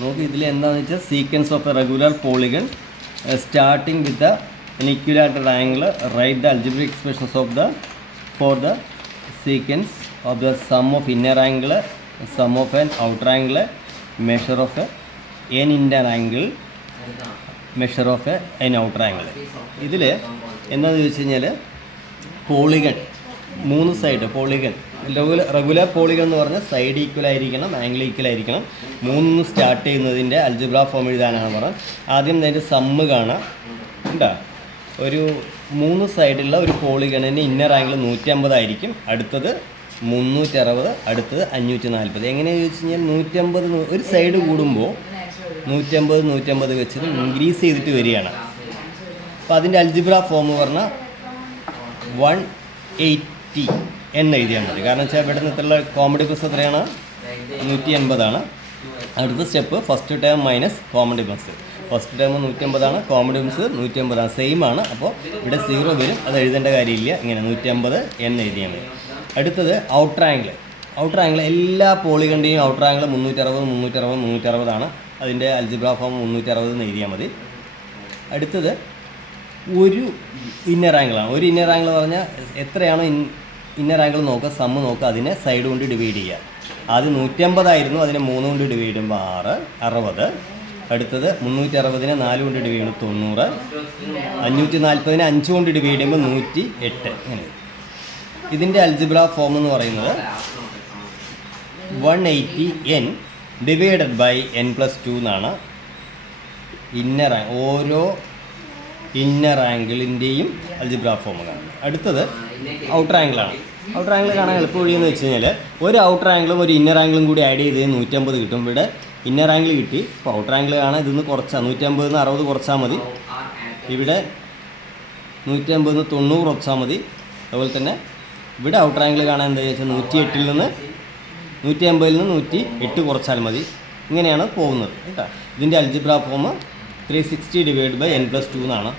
നോക്ക് ഇതിൽ എന്താണെന്ന് വെച്ചാൽ sequence of A regular polygon starting with an equilateral angle, write the algebraic expressions of the for the sequence of the sum of inner angle, sum of an outer angle, measure of an inner angle, measure of an outer angle. ഇതിൽ എന്താണെന്ന് ചോദിച്ചു കഴിഞ്ഞാൽ polygon 3 side polygon regular polygon എന്ന് പറഞ്ഞാൽ side equal ആയിരിക്കണം, angle equal ആയിരിക്കണം. 3 start ചെയ്യുന്നതിൻ്റെ algebra form എഴുതാനാണ് പറഞ്ഞത്. ആദ്യം അതിൻ്റെ സമ്മ് കാണാം ഉണ്ടോ. ഒരു 3 സൈഡുള്ള ഒരു പോളിഗണിന് ഇന്നർ ആംഗിൾ 150 ആയിരിക്കും, അടുത്തത് 360, അടുത്തത് 540. എങ്ങനെയാണെന്ന് ചോദിച്ചു കഴിഞ്ഞാൽ 150 ഒരു സൈഡ് കൂടുമ്പോൾ 150 വെച്ച് ഇൻക്രീസ് ചെയ്തിട്ട് വരികയാണ്. അപ്പോൾ അതിൻ്റെ അൽജിബ്ര ഫോം പറഞ്ഞാൽ 180 എന്ന് എഴുതിയാൽ മതി. കാരണം വെച്ചാൽ ഇവിടെ നിന്നുള്ള കോമൺ ഡിഫറൻസ് എത്രയാണ്? 180 അടുത്ത step first term minus common difference. First term 150, common difference 150 same ആണ്. അപ്പോൾ ഇവിടെ 0 വരും, അത് എഴുതേണ്ട കാര്യമില്ല. ഇങ്ങനെ 150 എന്ന് എഴുതിയാൽ മതി. അടുത്തത് ഔട്ടർ ആംഗിൾ. ഔട്ടർ ആംഗിൾ എല്ലാ പോളിഗണിൻ്റെയും ഔട്ടർ ആംഗിൾ 360 ആണ്. അതിൻ്റെ അൽജിബ്ര ഫോം 360 എന്ന് എഴുതിയാൽ മതി. അടുത്തത് ഒരു ഇന്നർ ആംഗിളാണ്. ഒരു ഇന്നർ ആംഗിൾ പറഞ്ഞാൽ എത്രയാണോ ഇന്നർ ആംഗിൾ നോക്കുക, സമ്മ് നോക്കുക, അതിനെ സൈഡ് കൊണ്ട് ഡിവൈഡ് ചെയ്യുക. ആദ്യം 150 ആയിരുന്നു, അതിനെ 3 കൊണ്ട് ഡിവൈഡ് ചെയ്യുമ്പോൾ 60. അടുത്തത് 360-നെ 4 കൊണ്ട് ഡിവൈഡ് ചെയ്യുമ്പോൾ 90. 540-നെ 5 കൊണ്ട് ഡിവൈഡ് ചെയ്യുമ്പോൾ 108. അങ്ങനെ ഇതിൻ്റെ അൽജിബ്ര ഫോം എന്ന് പറയുന്നത് 180n ഡിവൈഡഡ് ബൈ n+2 എന്നാണ്. ഓരോ ഇന്നർ ആംഗിളിൻ്റെയും അൽജിബ്ര ഫോം കാണുന്നത്. അടുത്തത് ഔട്ടർ ആംഗിളാണ്. ഔട്ടർ ആംഗിൾ കാണാൻ എളുപ്പ വഴിയെന്ന് വെച്ച് കഴിഞ്ഞാൽ ഒരു ഔട്ടർ ആംഗിളും ഒരു ഇന്നർ ആംഗിളും കൂടി ആഡ് ചെയ്ത് 150 കിട്ടും. ഇവിടെ ഇന്നർ ആംഗിൾ കിട്ടി. ഇപ്പോൾ ഔട്ടർ ആംഗിൾ കാണാൻ ഇതിന്ന് കുറച്ചാൽ 150-ന്ന് 60 കുറച്ചാൽ മതി. ഇവിടെ 150-ന്ന് 90 കുറച്ചാൽ മതി. അതുപോലെ തന്നെ ഇവിടെ ഔട്ടർ ആംഗിൾ കാണാൻ എന്താ വെച്ചാൽ 108-ൽ നിന്ന് 150-ൽ നിന്ന് 108 കുറച്ചാൽ മതി. ഇങ്ങനെയാണ് പോകുന്നത് കേട്ടോ. ഇതിൻ്റെ algebra form 360 divide by n+2 എന്നാണ്.